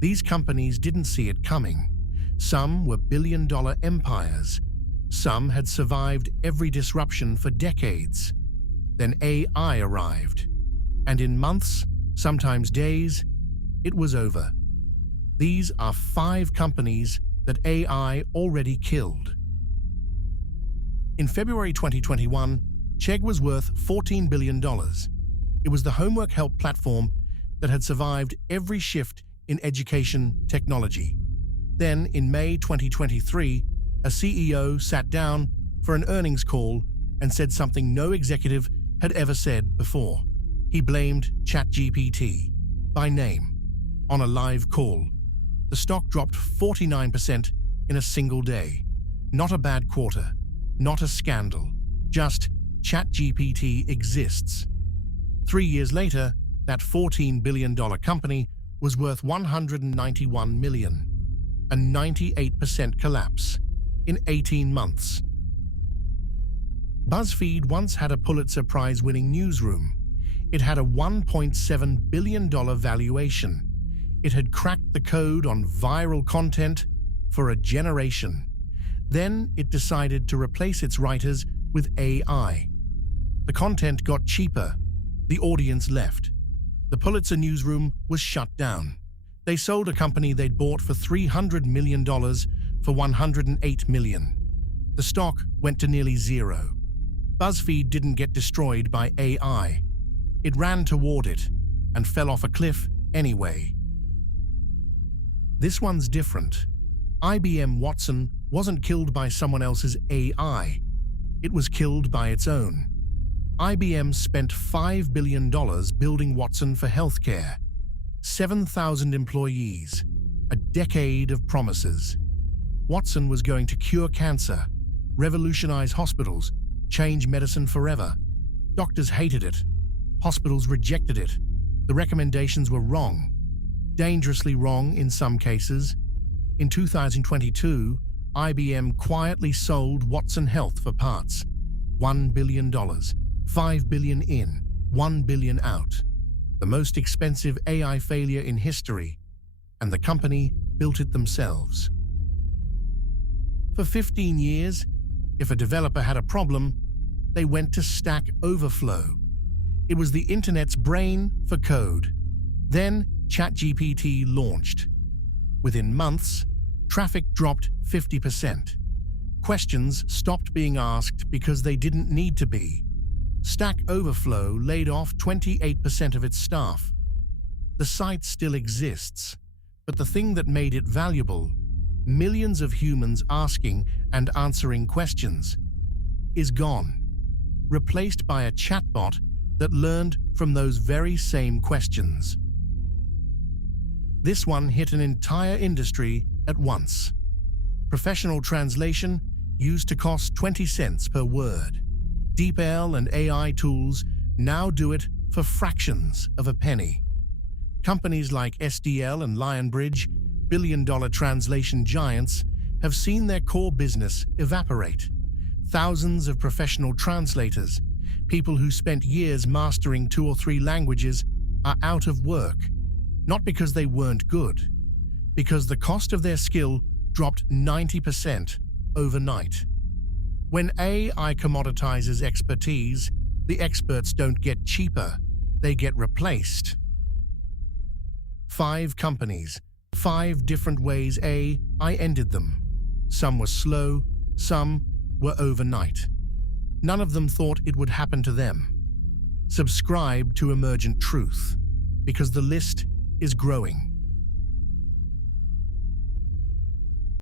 These companies didn't see it coming. Some were billion-dollar empires. Some had survived every disruption for decades. Then AI arrived, and in months, sometimes days, it was over. These are 5 companies that AI already killed. In February 2021, Chegg was worth $14 billion. It was the homework help platform that had survived every shift in education technology. Then, in May 2023, a CEO sat down for an earnings call and said something no executive had ever said before. He blamed ChatGPT by name on a live call. The stock dropped 49% in a single day. Not a bad quarter, not a scandal, just ChatGPT exists. 3 years later, that $14 billion company was worth $191 million, a 98% collapse in 18 months. BuzzFeed once had a Pulitzer Prize winning newsroom. It had a $1.7 billion valuation. It had cracked the code on viral content for a generation. Then it decided to replace its writers with AI. The content got cheaper. The audience left. The Pulitzer newsroom was shut down. They sold a company they'd bought for $300 million for $108 million. The stock went to nearly zero. BuzzFeed didn't get destroyed by AI. It ran toward it and fell off a cliff anyway. This one's different. IBM Watson wasn't killed by someone else's AI. It was killed by its own. IBM spent $5 billion building Watson for healthcare. 7,000 employees, a decade of promises. Watson was going to cure cancer, revolutionize hospitals, change medicine forever. Doctors hated it. Hospitals rejected it. The recommendations were wrong, dangerously wrong in some cases. In 2022, IBM quietly sold Watson Health for parts. $1 billion, $5 billion in, $1 billion out. The most expensive AI failure in history, and the company built it themselves. For 15 years, if a developer had a problem, they went to Stack Overflow. It was the internet's brain for code. Then ChatGPT launched. Within months, traffic dropped 50%. Questions stopped being asked because they didn't need to be. Stack Overflow laid off 28% of its staff. The site still exists, but the thing that made it valuable, millions of humans asking and answering questions, is gone, replaced by a chatbot that learned from those very same questions. This one hit an entire industry at once. Professional translation used to cost 20 cents per word. DeepL and AI tools now do it for fractions of a penny. Companies like SDL and Lionbridge, billion-dollar translation giants, have seen their core business evaporate. Thousands of professional translators, people who spent years mastering 2 or 3 languages, are out of work. Not because they weren't good, because the cost of their skill dropped 90% overnight. When AI commoditizes expertise, the experts don't get cheaper, they get replaced. 5 companies, 5 different ways AI ended them. Some were slow, some were overnight. None of them thought it would happen to them. Subscribe to Emergent Truth, because the list is growing.